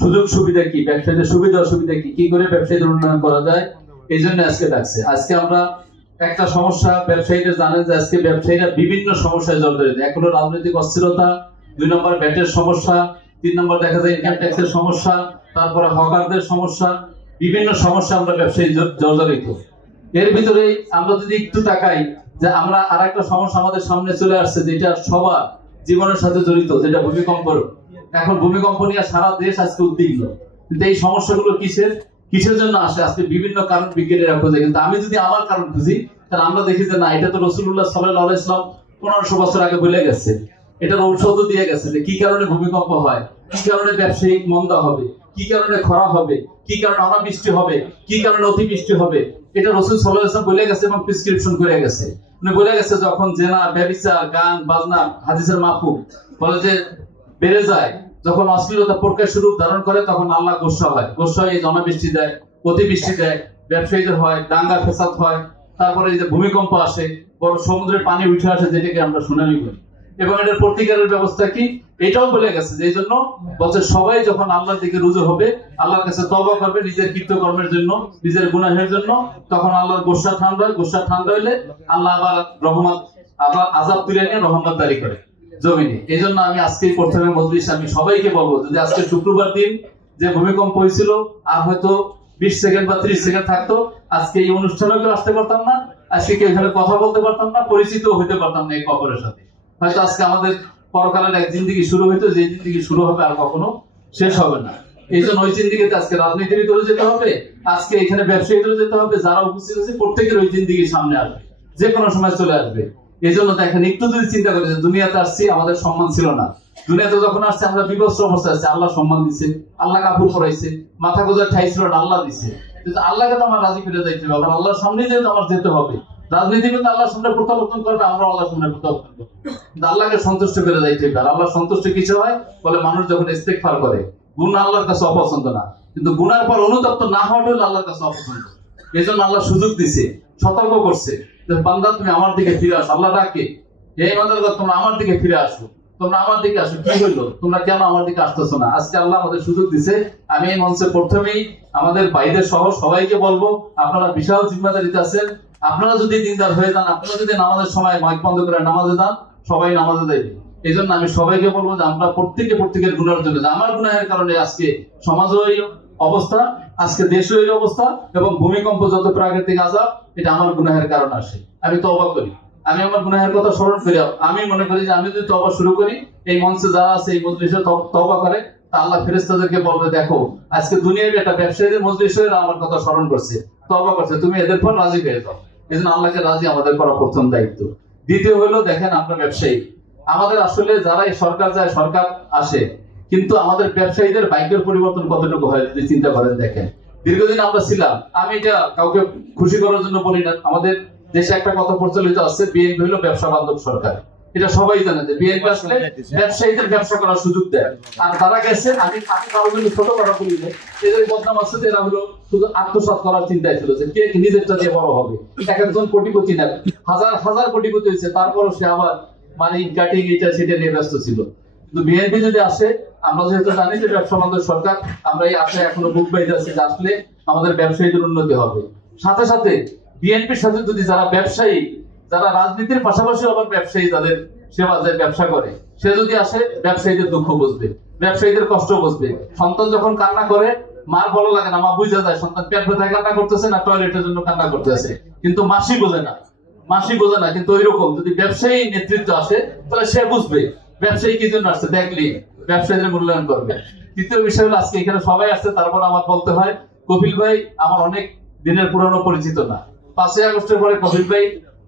সুযোগ সুবিধা কি, ব্যবসায়ীদের সুবিধা অসুবিধা কি, কি করে ব্যবসায়ীদের উন্নয়ন করা যায়, এই জন্য আজকে ডাকছে। আজকে আমরা একটা সমস্যা ব্যবসায়ীদের জানেন যে আজকে ব্যবসায়ীরা বিভিন্ন সমস্যায় জর্জরিত। এক হলো রাজনৈতিক অস্থিরতা, 2 নম্বর ব্যাটের সমস্যা, 3 নম্বর দেখা যায় ইনকাম ট্যাক্সের সমস্যা, তারপরে হকারদের সমস্যা, বিভিন্ন সমস্যা আমরা ব্যবসায়ী জর্জরিত। এর ভিতরে আমরা যদি একটু তাকাই যে আমরা আরেকটা সমস্যা আমাদের সামনে চলে আসছে যেটা সবার জীবনের সাথে জড়িত, যেটা ভূমিকম্প। এখন ভূমিকম্প নিয়ে সারা দেশ আজকে উদ্বিগ্ন, কিন্তু এই সমস্যাগুলো কিসের জন্য আসে আজকে বিভিন্ন কারণ বিজ্ঞানীরা খোঁজে। কিন্তু আমি যদি আমার কারণ খুঁজি তাহলে আমরা দেখি যে না, এটা তো রাসূলুল্লাহ সাল্লাল্লাহু আলাইহি ওয়াসাল্লাম 1500 বছর আগে বলে গেছে, এটার ঔষধ দিয়ে গেছে যে কি কারণে ভূমিকম্প হয়, কি কারণে ব্যবসায়িক মন্দা হবে, কি কারণে খরা হবে, কি কারণে অনাবৃষ্টি হবে, কি কারণে অতিবৃষ্টি হবে। এটা রাসূল সাল্লাল্লাহু আলাইহি ওয়াসাল্লাম বলে গেছে এবং প্রেসক্রিপশন করে গেছে। উনি বলে গেছে যখন জেনা, ব্যভিচার, গান বাজনা হাদিসের মাফহুম বলে যে বেড়ে যায়, যখন অশ্লীলতা প্রকাশ রূপ ধারণ করে তখন আল্লাহ গোসা হয়। গোসা এই অনাবৃষ্টি দেয়, অতিবৃষ্টি দেয়, ব্যবসায়ীদের হয়, দাঙ্গা ফেসাদ হয়, তারপরে এই যে ভূমিকম্প আসে, বড় সমুদ্রের পানি উঠে আসে, যেটাকে আমরা সুনামি বলি। এবং এটার প্রতিকারের ব্যবস্থা কি এটাও বলে গেছে। যে জন্য বছর সবাই যখন আল্লাহর দিকে রুজু হবে, আল্লাহর কাছে তওবা করবে নিজের কৃতকর্মের জন্য, নিজের গুনাহের জন্য, তখন আল্লাহর গোসা ঠান্ডা হয়। গোসা ঠান্ডা হইলে আল্লাহ আবার রহমত, আবার আযাব তুলে নিয়ে রহমত জারি করে জমিনে। এই জন্য আমি আজকে প্রথমে মজলিস আমি সবাইকে বলবো, যদি আজকে শুক্রবার দিন যে ভূমিকম্প হয়েছিল আর হয়তো 20 সেকেন্ড বা 30 সেকেন্ড থাকতো, আজকে এই অনুষ্ঠানে কেউ আসতে পারতাম না, আজকে কেউ এখানে কথা বলতে পারতাম না, পরিচিত হইতে পারতাম না এই কবরের সাথে। হয়তো আজকে আমাদের পরকালের এক জিন্দিগি শুরু হইতো, যে জিন্দিগি শুরু হবে আর কখনো শেষ হবে না। এই জন্য ওই জিন্দিগিতে আজকে রাজনীতির ভিতরে যেতে হবে, আজকে এখানে ব্যবসায়ীদের যেতে হবে, যারা উপস্থিত আছে প্রত্যেকের ওই জিন্দিগি সামনে আসবে, যে কোনো সময় চলে আসবে। এই জন্য দেখেন একটু যদি চিন্তা করি যে দুনিয়াতে আসছি আমাদের সম্মান ছিল না, দুনিয়াতে যখন আসছে আমরা বিবস্ত্র অবস্থায় আছি, আল্লাহ সম্মান দিচ্ছে, আল্লাহ কাপড় পরাইছে, মাথা গোজার ঠাই ছিল না, আল্লাহ দিচ্ছে। কিন্তু আল্লাহকে তো আমার রাজি করে যাইতে হবে, আল্লাহর সামনে যেহেতু আমার যেতে হবে। রাজনীতিবিদ আল্লাহর সামনে প্রত্যাবর্তন করবে, আমরা আল্লাহর সামনে প্রত্যাবর্তন করবো, কিন্তু আল্লাহকে সন্তুষ্ট করে যাইতে হবে। আর আল্লাহ সন্তুষ্ট কিছু হয় বলে মানুষ যখন ইস্তেগফার করে, গুনাহ আল্লাহর কাছে অপছন্দ না, কিন্তু গুনার পর অনুতপ্ত না হওয়াটা হলো আল্লাহর কাছে অপছন্দ। এই জন্য আল্লাহ সুযোগ দিছে, সতর্ক করছে যে বান্দা তুমি আমার দিকে ফিরে আসো। আল্লাহ ডাকে, এই বান্দা তোমরা আমার দিকে ফিরে আসো, তোমরা আমার দিকে আসো। কি হইলো, তোমরা কেন আমার দিকে আসতেছো না? আজকে আল্লাহ আমাদের সুযোগ দিছে। আমি এই মঞ্চে প্রথমেই আমাদের ভাইদের সহ সবাইকে বলবো, আপনারা বিশাল জিম্মাদারিতে আছেন। আপনারা যদি দিনদার হয়ে যান, আপনারা যদি নামাজের সময় মাইক বন্ধ করে নামাজে যান, সবাই নামাজে যাইবে। এই জন্য আমি সবাইকে বলবো যে আমরা প্রত্যেকের গুনাহের জন্য, আমার গুনাহের কারণে আজকে সমাজও এই অবস্থা, আজকে দেশও এই অবস্থা, এবং ভূমিকম্প যত প্রাকৃতিক আযাব এটা আমার গুনাহের কারণ আসে। আমি তওবা করি, আমি আমার গুনাহের কথা স্মরণ করি। আমি মনে করি যে আমি যদি তওবা শুরু করি, এই মঞ্চে যারা আছে এই মজলিসে তওবা করে, তা আল্লাহ ফেরেশতাদেরকে বলবে দেখো আজকে দুনিয়ার একটা ব্যবসায়ীদের মজলিসে আমার কথা স্মরণ করছে, তওবা করছে, তুমি এদের পর রাজি হয়ে যাও। এই জন্য আল্লাহকে রাজি আমাদের করা প্রথম দায়িত্ব। দ্বিতীয় হলো দেখেন আমরা ব্যবসায়ী, আমাদের আসলে যারা এই সরকার যায় সরকার আসে, কিন্তু আমাদের ব্যবসায়ীদের ভাগ্যের পরিবর্তন কতটুকু হয় যদি চিন্তা করেন। দেখেন দীর্ঘদিন আমরা ছিলাম, আমি এটা কাউকে খুশি করার জন্য বলি না, আমাদের দেশে একটা কথা প্রচলিত আছে, বিএনপি হলো ব্যবসা বান্ধব সরকার। এটা সবাই জানে যে বিএনপি আসলে ব্যবসায়ীদের ব্যবসা করার সুযোগ দেয়। আর তারা গেছে, আমি কারোর জন্য ছোট কথা বলি না, এদের বদনাম আছে যে এরা হলো শুধু আত্মসাৎ করার চিন্তায় ছিল যে কে নিজেরটা দিয়ে বড় হবে। এক একজন কোটিপতি না, হাজার হাজার কোটিপতি হয়েছে, তারপরও সে আবার মানে কাটিং এটা সেটা নিয়ে ব্যস্ত ছিল। কিন্তু বিএনপি যদি আসে, আমরা যেহেতু জানি যে ব্যবসা বান্ধব সরকার, আমরা এই আশায় এখনো বুক বাইতে আছি যে আসলে আমাদের ব্যবসায়ীদের উন্নতি হবে। সাথে সাথে বিএনপির সাথে যদি যারা ব্যবসায়ী, যারা রাজনীতির পাশাপাশি আবার ব্যবসায়ী, তাদের সেবা যে ব্যবসা করে, সে যদি আসে ব্যবসায়ীদের দুঃখ বুঝবে, ব্যবসায়ীদের কষ্ট বুঝবে। সন্তান যখন কান্না করে মার ভালো লাগে না, মা বুঝে যায় সন্তান পেট ব্যথায় কান্না করতেছে না টয়লেটের জন্য কান্না করতেছে, কিন্তু মাসি বোঝে না, মাসি বোঝে না। কিন্তু ওইরকম যদি ব্যবসায়ী নেতৃত্ব আসে তাহলে সে বুঝবে ব্যবসায়ী কি জন্য আসছে, দেখলি ব্যবসায়ীদের মূল্যায়ন করবে। তৃতীয় বিষয় হলো আজকে এখানে সবাই আসছে, তারপর আমার বলতে হয় কপিল ভাই আমার অনেক দিনের পুরনো পরিচিত না। 5ই আগস্টের পরে কপিল ভাই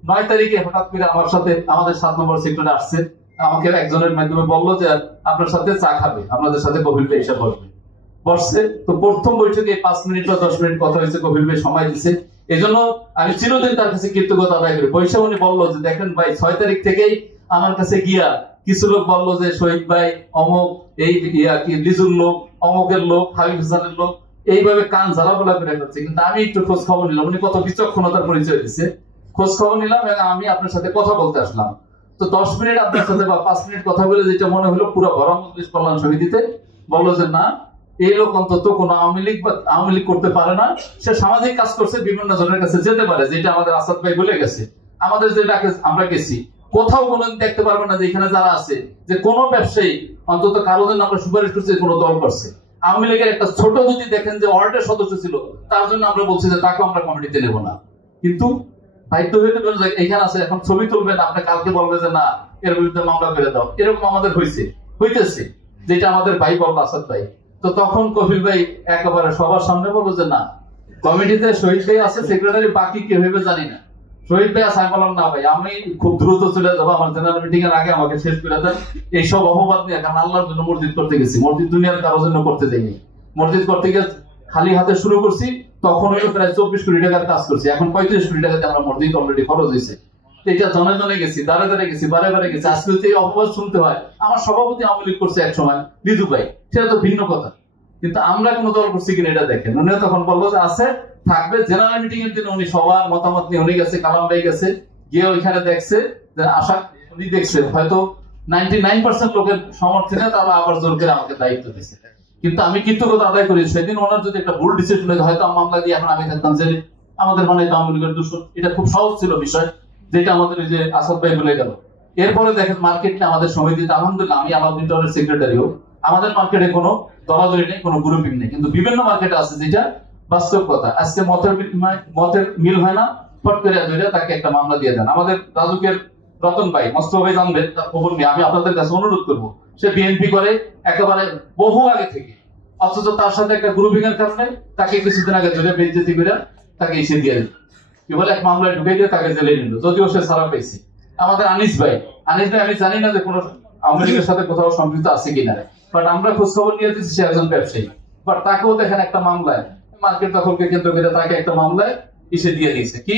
9 তারিখে হঠাৎ করে আমার সাথে আমাদের 7 নম্বর সেক্টরে আসছে, আমাকে একজনের মাধ্যমে বললো যে আপনার সাথে চা খাবে, আপনাদের সাথে কপিল ভাই এসে বসছে। তো প্রথম বৈঠকে 5 মিনিট বা 10 মিনিট কথা হয়েছে, কপিল ভাই সময় দিছে। এই জন্য আমি চিরদিন তার কাছে কৃতজ্ঞতা আদায় করি। পয়সা উনি বললো যে দেখেন ভাই 6 তারিখ থেকেই আমার কাছে গিয়া কিছু লোক বললো যে শহীদ ভাই অমুক, এই লিজুর লোক, অমুকের লোক, হাবিব হাসানের লোক, এইভাবে কান জ্বালাপোলা করে যাচ্ছে। কিন্তু আমি একটু খোঁজ খবর নিলাম, উনি কত বিচক্ষণতার পরিচয় দিচ্ছে। খোঁজ খবর নিলাম এবং আমি আপনার সাথে কথা বলতে আসলাম। তো 10 মিনিট আপনার সাথে বা 5 মিনিট কথা বলে যেটা মনে হলো পুরো ভরা মজলিস কল্যাণ সমিতিতে বললো যে না, এই লোক অন্তত কোন আওয়ামী লীগ করতে পারে না, সে সামাজিক কাজ করছে, বিভিন্ন জনের কাছে যেতে পারে, যেটা আমাদের আসাদ ভাই বলে গেছে। আমাদের যেটাকে আমরা গেছি, কোথাও কোনোদিন দেখতে পারবে না যে এখানে যারা আছে যে কোনো ব্যবসায়ী অন্তত কারো জন্য আমরা সুপারিশ করছি কোনো দল করছে। আওয়ামী লীগের একটা ছোট যদি দেখেন যে ওয়ার্ডের সদস্য ছিল, তার জন্য আমরা বলছি যে তাকে আমরা কমিটিতে নেব না। কিন্তু দায়িত্ব হইতে পারে যে এখানে আছে, এখন ছবি তুলবেন, আপনি কালকে বলবে যে না এর বিরুদ্ধে মামলা করে দাও, এরকম আমাদের হইতেছে, যেটা আমাদের ভাই বলবো আসাদ ভাই। তো তখন কপিল ভাই একেবারে সবার সামনে বলবো যে না, কমিটিতে শহীদ ভাই আছে, সেক্রেটারি, বাকি কি হইবে জানি না। শহীদ ভাই আছে, আমি বললাম না ভাই, আমি খুব দ্রুত চলে যাবো, আমার জেনারেল মিটিং এর আগে আমাকে শেষ করে দেন এইসব অপবাদ নিয়ে। কারণ আল্লাহর জন্য মসজিদ করতে গেছি, মসজিদ দুনিয়ার কারোর জন্য করতে যাইনি। মসজিদ করতে গিয়ে খালি হাতে শুরু করছি, তখন হলো প্রায় 24 কোটি টাকার কাজ করছি, এখন 35 কোটি টাকাতে আমরা মসজিদ অলরেডি খরচ হয়েছে। এটা জনে জনে গেছি, দাঁড়ে দাঁড়ে গেছি, বারে বারে গেছি। আজকে যদি এই অপবাদ শুনতে হয়, আমার সভাপতি আওয়ামী লীগ করছে এক সময়, রিজু ভাই, সেটা তো ভিন্ন কথা। কিন্তু আমরা কোনো দল করছি কিনা এটা দেখেন। উনি তখন বললো যে আছে, থাকবে। জেনারেল মিটিং এর দিন উনি সবার মতামত নিয়ে উনি গেছে, কালাম ভাই গেছে, গিয়ে ওইখানে দেখছে যে আশা, উনি দেখছে হয়তো 99% লোকের সমর্থনে, তারা আবার জোর করে আমাকে দায়িত্ব দিচ্ছে। কিন্তু আমি কৃতজ্ঞতা আদায় করি, সেদিন ওনার যদি একটা ভুল ডিসিশন হয়েছে, হয়তো মামলা দিয়ে এখন আমি থাকতাম জেলে, আমাদের মানে আওয়ামী লীগের দূষণ। এটা খুব সহজ ছিল বিষয়, যেটা আমাদের এই যে আসাদ ভাই বলে গেল। এরপরে দেখেন মার্কেটে আমাদের সমিতিতে আলহামদুলিল্লাহ, আমি আলাউদ্দিন টাওয়ারের সেক্রেটারিও, আমাদের মার্কেটে কোনো দলাদলি নেই, কোনো গ্রুপিং নেই। কিন্তু বিভিন্ন মার্কেটে আছে যেটা বাস্তব কথা। আজকে মতের মিল হয় না, ফট করে ধরে তাকে একটা মামলা দিয়ে দেন। আমাদের রাজুকের রতন ভাই, মোস্তফা ভাই জানবেন তার খবর নিয়ে, আমি আপনাদের কাছে অনুরোধ করবো, সে বিএনপি করে একেবারে বহু আগে থেকে, অথচ তার সাথে একটা গ্রুপিং এর কারণে তাকে কিছুদিন আগে ধরে বেইজ্জতি করে তাকে এসে দিয়ে দিল, কি বলে এক মামলায় ঢুকে দিয়ে তাকে জেলে নিল, যদিও সে ছাড়া পেয়েছে। আমাদের আনিস ভাই আমি জানি না যে কোনো আওয়ামী লীগের সাথে কোথাও সম্পৃক্ত আছে কিনা, বাট আমরা খোঁজ খবর নিয়ে দিচ্ছি সে একজন ব্যবসায়ী। বাট তাকেও দেখেন একটা মামলায়, মার্কেট দখলকে কেন্দ্র করে তাকে একটা মামলায় এসে দিয়ে দিয়েছে, কি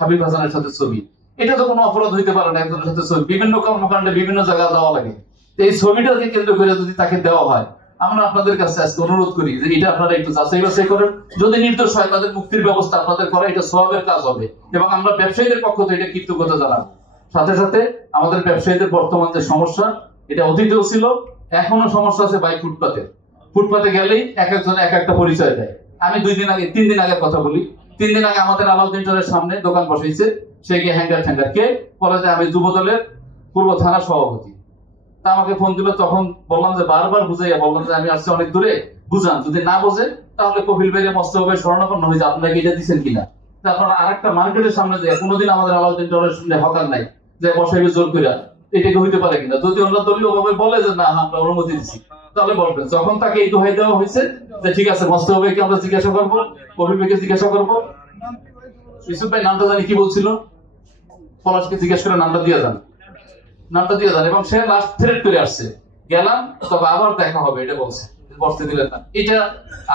হাবিব হাসানের সাথে ছবি। এটা তো কোনো অপরাধ হইতে পারে না, একজনের সাথে ছবি, বিভিন্ন কর্মকাণ্ডে বিভিন্ন জায়গায় যাওয়া লাগে। এই ছবিটাকে কেন্দ্র করে যদি তাকে দেওয়া হয়, আমরা আপনাদের কাছে আজকে অনুরোধ করি যে এটা আপনারা একটু যাচাই বাছাই করেন। যদি নির্দোষ হয় তাদের মুক্তির ব্যবস্থা আপনাদের করা, এটা সওয়াবের কাজ হবে। এবং আমরা ব্যবসায়ীদের পক্ষ থেকে এটা কৃতজ্ঞতা জানাবো। সাথে সাথে আমাদের ব্যবসায়ীদের বর্তমান যে সমস্যা, এটা অতীতেও ছিল, এখনো সমস্যা আছে। বাই ফুটপাতে গেলেই এক একজন এক একটা পরিচয় দেয়। আমি 3 দিন আগের কথা বলি। 3 দিন আগে আমাদের আলাউদ্দিন টাওয়ারের সামনে দোকান বসাইছে, সে গিয়ে হ্যাঙ্গার কে বলে যে আমি যুব দলের পূর্ব থানা সভাপতি। তা আমাকে ফোন দিল, তখন বললাম যে বারবার বুঝাইয়া বললাম যে আমি আসছি অনেক দূরে, বুঝান, যদি না বোঝে তাহলে কপিল ভাইয়ের মোস্তফা শরণাপন্ন হয়েছে, আপনাকে এটা দিচ্ছেন কিনা। আপনারা আরেকটা মার্কেটের সামনে যায়, কোনোদিন আমাদের আলাউদ্দিন টাওয়ারের সামনে হকার নাই যে বসাইবে জোর করে, এটাকে হইতে পারে কিনা। যদি ওনারা দলীয় ভাবে বলে যে না আমরা অনুমতি দিচ্ছি, তাহলে বলবেন। যখন তাকে এই দোহাই দেওয়া হয়েছে যে ঠিক আছে মোস্তফা ভাইকে আমরা জিজ্ঞাসা করবো, কপিল ভাইকে জিজ্ঞাসা করবো, ইউসুফ ভাই নামটা জানি কি বলছিল, পলাশকে জিজ্ঞাসা করে নামটা দিয়ে যান, এবং সে লাস্ট থ্রেট করে আসছে, গেলাম তবে আবার দেখা হবে, এটা বলছে, বসতে দিলেন না। এটা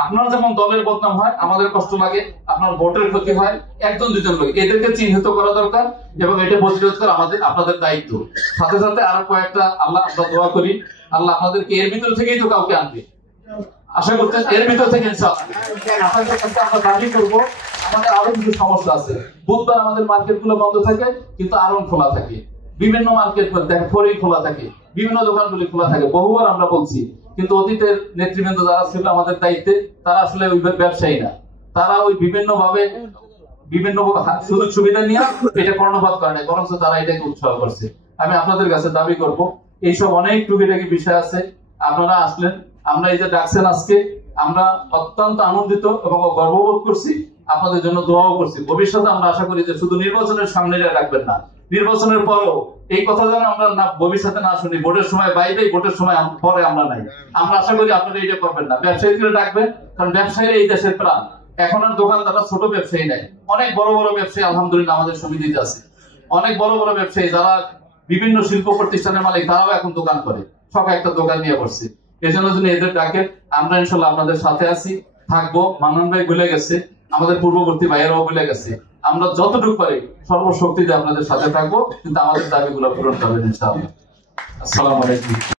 আপনার যেমন দলের বদনাম হয়, আমাদের কষ্ট লাগে, আপনার ভোটের ক্ষতি হয়, একজন দুজন লোক, এদেরকে চিহ্নিত করা দরকার এবং এটা প্রতিরোধ করা আপনাদের দায়িত্ব। সাথে সাথে আরো কয়েকটা, আল্লাহ আমরা দোয়া করি, আল্লাহ আপনাদেরকে এর ভিতর থেকেই তো কাউকে আনবে, আশা করতে এর ভিতর থেকে আমরা দাবি করবো। আমাদের আরো কিছু সমস্যা আছে, বুধবার আমাদের মার্কেট গুলো বন্ধ থাকে কিন্তু আরো খোলা থাকে, বিভিন্ন মার্কেট ফরেই খোলা থাকে, বিভিন্ন দোকানগুলি খোলা থাকে, বহুবার আমরা বলছি। কিন্তু অতীতের নেতৃবৃন্দ যারা ছিল আমাদের দায়িত্বে, তারা আসলে ওই ব্যবসায়ী না, তারা ওই বিভিন্ন সুযোগ সুবিধা নিয়ে এটা কর্ণপাত করে না, বরঞ্চ তারা এটাকে উৎসাহ করছে। আমি আপনাদের কাছে দাবি করব, এইসব অনেক টুকিটাকি বিষয় আছে, আপনারা আসলেন, আমরা এই যে ডাকছেন আজকে, আমরা অত্যন্ত আনন্দিত এবং গর্ববোধ করছি, আপনাদের জন্য দোয়াও করছি। ভবিষ্যতে আমরা আশা করি যে শুধু নির্বাচনের সামনে রাখবেন না, নির্বাচনের পরও এই কথা যেন আমরা না ভবিষ্যতে না শুনি, ভোটের সময় বাইরে, ভোটের সময় পরে আমরা নাই। আমরা আশা করি আপনারা এটা করবেন না, ব্যবসায়ীদের ডাকবেন, কারণ ব্যবসায়ীরা এই দেশের প্রাণ। এখন আর দোকানদাররা ছোট ব্যবসায়ী নাই, অনেক বড় বড় ব্যবসায়ী আলহামদুলিল্লাহ আমাদের সমিতিতে আছে, অনেক বড় বড় ব্যবসায়ী যারা বিভিন্ন শিল্প প্রতিষ্ঠানের মালিক, তারাও এখন দোকান করে, সবাই একটা দোকান নিয়ে বসছে। এই জন্য যদি এদের ডাকে, আমরা ইনশাল্লাহ আপনাদের সাথে আছি, থাকবো। মান্নান ভাই বলে গেছে, আমাদের পূর্ববর্তী ভাইয়েরাও বলে গেছে, আমরা যতটুকু পারি সর্বশক্তিতে আপনাদের সাথে থাকবো, কিন্তু আমাদের দাবিগুলো পূরণ করবেন ইনশাআল্লাহ। আসসালামু আলাইকুম।